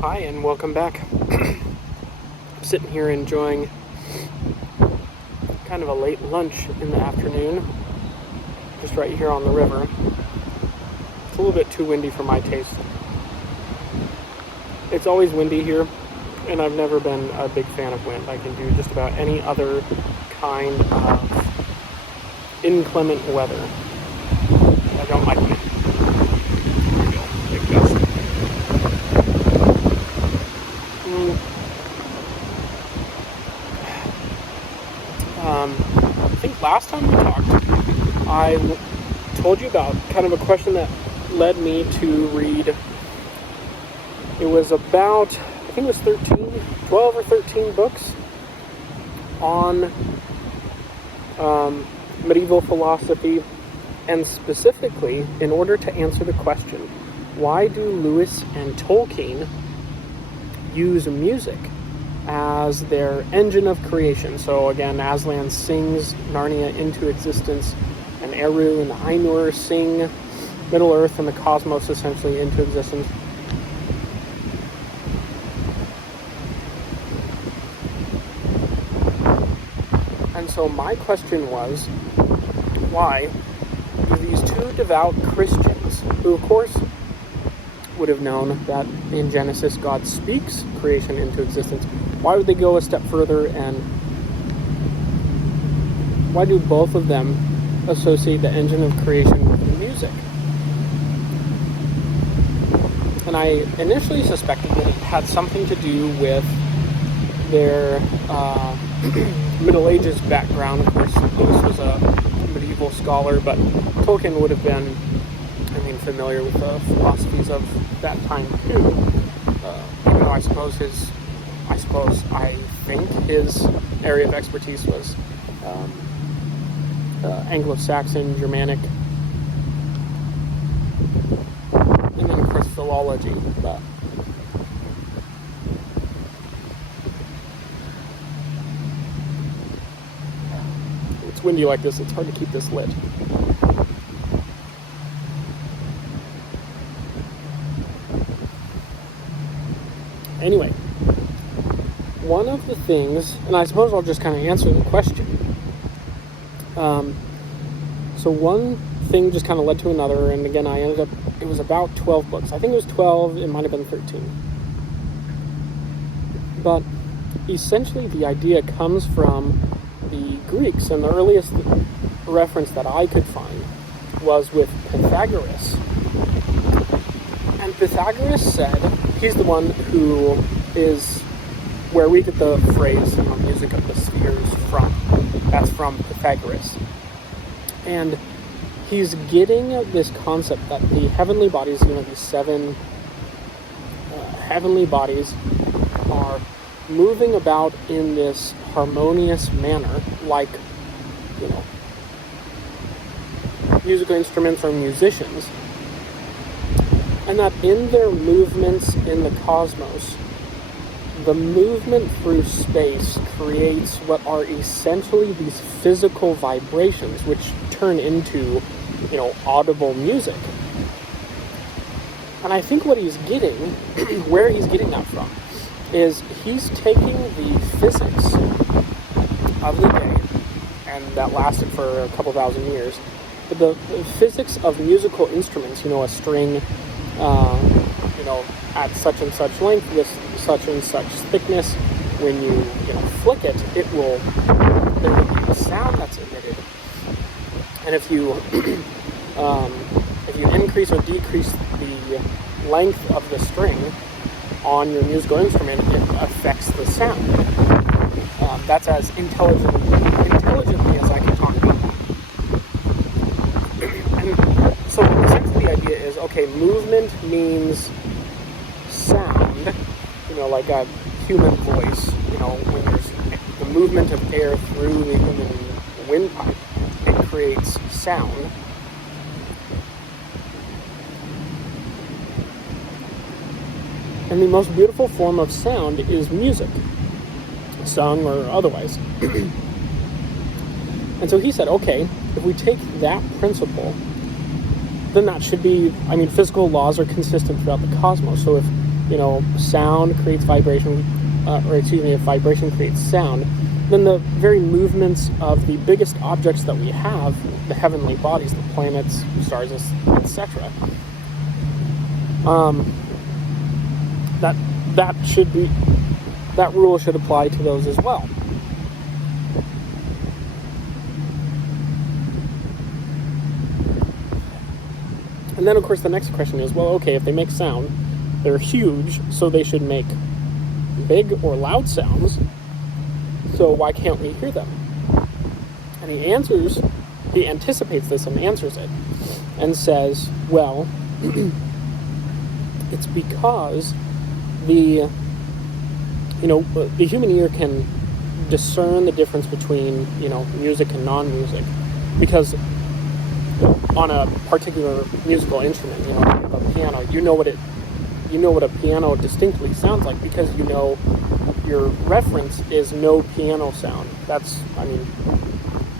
Hi, and welcome back. I'm sitting here enjoying kind of a late lunch in the afternoon, just right here on the river. It's a little bit too windy for my taste. It's always windy here, and I've never been a big fan of wind. I can do just about any other kind of inclement weather. I don't like wind. Big gust. I think last time we talked, I told you about kind of a question that led me to read. It was about, I think it was 12 or 13 books on medieval philosophy, and specifically, in order to answer the question, why do Lewis and Tolkien use music as their engine of creation? So again, Aslan sings Narnia into existence, and Eru and Ainur sing Middle-earth and the cosmos essentially into existence. And so my question was, why do these two devout Christians, who of course would have known that in Genesis God speaks creation into existence, why would they go a step further, and why do both of them associate the engine of creation with music? And I initially suspected that it had something to do with their Middle Ages background. Of course, Lewis was a medieval scholar, but Tolkien would have been, familiar with the philosophies of that time too. Even though I think his area of expertise was Anglo-Saxon, Germanic, and then of course philology. But it's windy like this, it's hard to keep this lit. Anyway, one of the things, and I suppose I'll just kind of answer the question. So one thing just kind of led to another, and again, it was about 12 books. I think it was 12, it might have been 13. But essentially the idea comes from the Greeks, and the earliest reference that I could find was with Pythagoras. And Pythagoras said, he's the one who is where we get the phrase, music of the spheres from. That's from Pythagoras. And he's getting this concept that the heavenly bodies, these seven heavenly bodies are moving about in this harmonious manner, like, musical instruments or musicians. And that in their movements in the cosmos, the movement through space creates what are essentially these physical vibrations, which turn into, audible music. And I think what he's getting, where he's getting that from, is he's taking the physics of the day, and that lasted for a couple thousand years, but the physics of musical instruments, a string, at such and such length with such and such thickness, when you flick it, there will be a sound that's emitted. And if you increase or decrease the length of the string on your musical instrument, it affects the sound. That's as intelligently as I can talk about it. And so essentially the idea is, okay, movement means sound, like a human voice, when there's the movement of air through the human windpipe, it creates sound. And the most beautiful form of sound is music, sung or otherwise. And so he said, okay, if we take that principle, then that should be, physical laws are consistent throughout the cosmos. So if sound creates vibration, if vibration creates sound, then the very movements of the biggest objects that we have, the heavenly bodies, the planets, stars, etc., that rule should apply to those as well. And then, of course, the next question is, well, okay, if they make sound, they're huge, so they should make big or loud sounds, so why can't we hear them? And he anticipates this and answers it, and says, well, it's because the human ear can discern the difference between, music and non-music, because on a particular musical instrument, a piano, you know what a piano distinctly sounds like, because your reference is no piano sound. That's,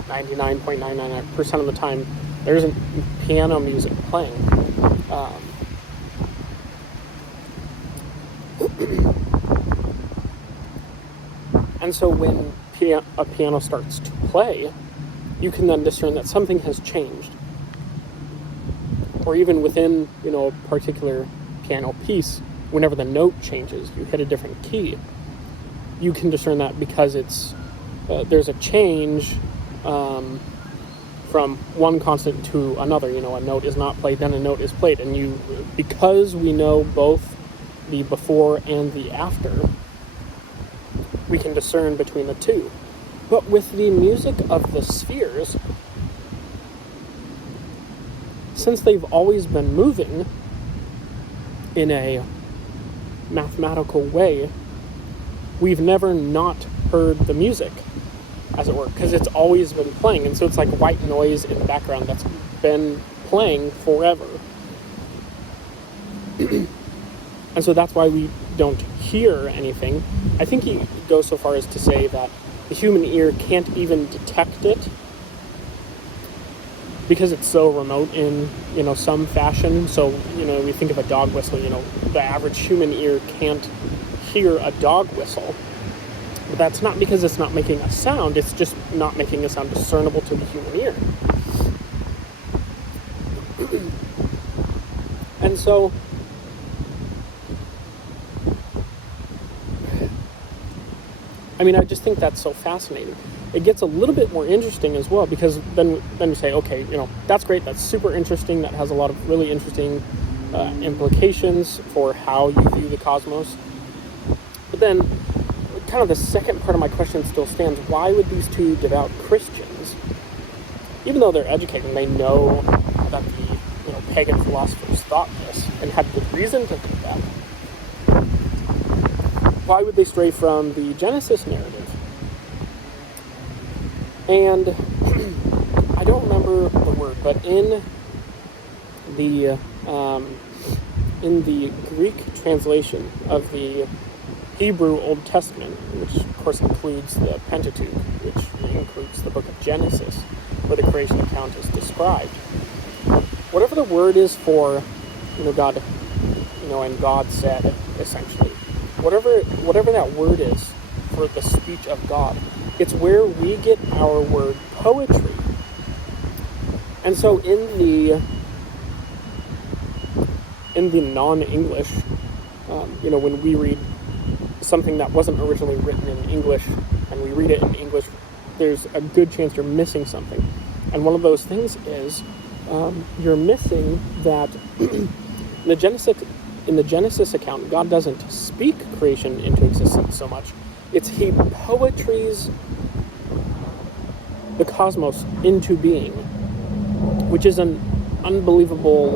99.99% of the time there isn't piano music playing. And so when a piano starts to play, you can then discern that something has changed. Or even within, a particular piano piece, whenever the note changes, you hit a different key, you can discern that because there's a change from one constant to another. A note is not played, then a note is played. And because we know both the before and the after, we can discern between the two. But with the music of the spheres, since they've always been moving in a mathematical way, we've never not heard the music, as it were, because it's always been playing. And so it's like white noise in the background that's been playing forever. And so that's why we don't hear anything. I think he goes so far as to say that the human ear can't even detect it, because it's so remote in, some fashion. So, we think of a dog whistle, the average human ear can't hear a dog whistle. But that's not because it's not making a sound, it's just not making a sound discernible to the human ear. And so, I just think that's so fascinating. It gets a little bit more interesting as well, because then we say, okay, that's great, that's super interesting, that has a lot of really interesting implications for how you view the cosmos. But then, kind of the second part of my question still stands. Why would these two devout Christians, even though they're educated, they know that the pagan philosophers thought this and had good reason to think that, why would they stray from the Genesis narrative? And I don't remember the word, but in the Greek translation of the Hebrew Old Testament, which of course includes the Pentateuch, which includes the book of Genesis, where the creation account is described, whatever the word is for, God, and God said, essentially, whatever that word is for the speech of God, it's where we get our word poetry. And so in the non-English, when we read something that wasn't originally written in English and we read it in English, there's a good chance you're missing something. And one of those things is you're missing that in the Genesis account, God doesn't speak creation into existence so much. It's he poetries the cosmos into being, which is an unbelievable,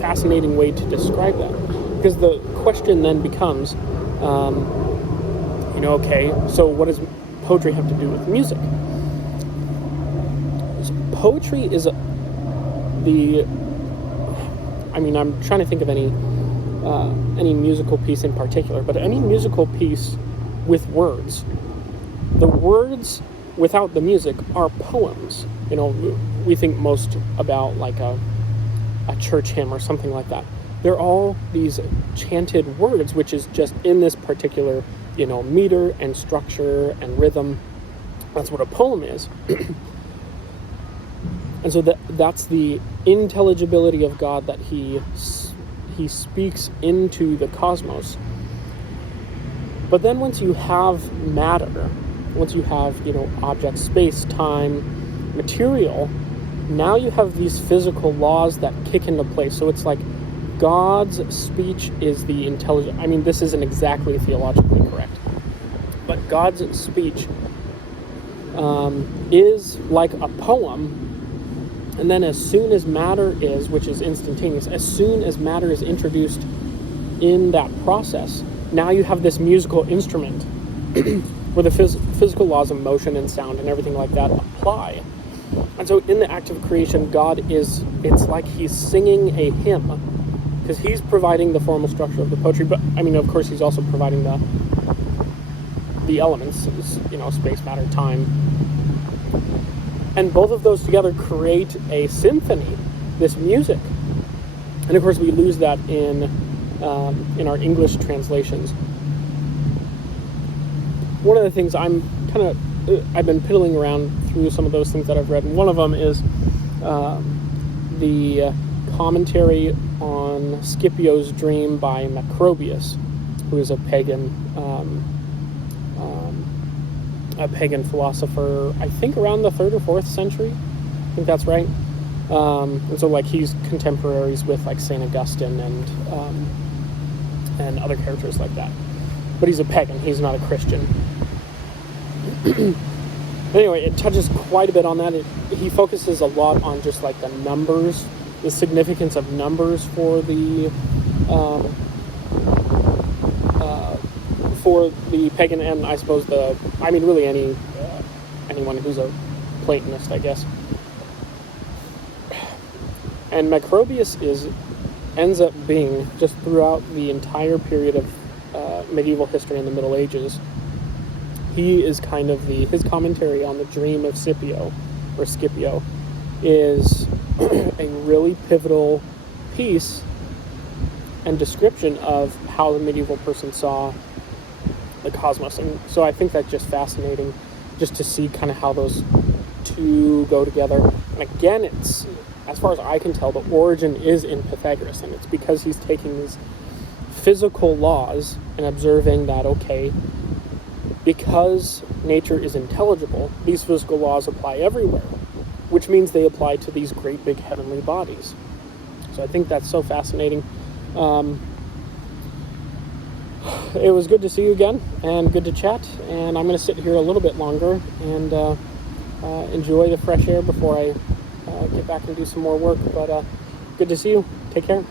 fascinating way to describe that. Because the question then becomes, okay, so what does poetry have to do with music? So poetry is I'm trying to think of any musical piece in particular, but any musical piece with words. The words without the music are poems. We think most about like a church hymn or something like that. they're all these chanted words, which is just in this particular, meter and structure and rhythm. That's what a poem is. And so that's the intelligibility of God, that he speaks into the cosmos. But then once you have matter, once you have, objects, space, time, material, now you have these physical laws that kick into place. So it's like God's speech is the intelligent. I mean, this isn't exactly theologically correct, but God's speech is like a poem. And then as soon as matter is, which is instantaneous, as soon as matter is introduced in that process, now you have this musical instrument where the physical laws of motion and sound and everything like that apply. And so in the act of creation, it's like he's singing a hymn, because he's providing the formal structure of the poetry, but of course he's also providing the elements, space, matter, time. And both of those together create a symphony, this music. And of course we lose that in our English translations. One of the things I've been piddling around through some of those things that I've read, and one of them is the commentary on Scipio's dream by Macrobius, who is a pagan philosopher, I think around the 3rd or 4th century. I think that's right. And so he's contemporaries with St. Augustine and other characters like that. But he's a pagan, he's not a Christian. Anyway, it touches quite a bit on that. He focuses a lot on just the numbers, the significance of numbers for the pagan, and I suppose really anyone who's a Platonist, I guess. And Macrobius ends up being, just throughout the entire period of medieval history in the Middle Ages, he is kind of his commentary on the dream of Scipio is a really pivotal piece and description of how the medieval person saw the cosmos. And so I think that's just fascinating, just to see kind of how those two go together. And again, it's, as far as I can tell, the origin is in Pythagoras, and it's because he's taking these physical laws and observing that, okay, because nature is intelligible, these physical laws apply everywhere, which means they apply to these great big heavenly bodies. So I think that's so fascinating. It was good to see you again, and good to chat, and I'm going to sit here a little bit longer and enjoy the fresh air before I get back and do some more work, but good to see you. Take care.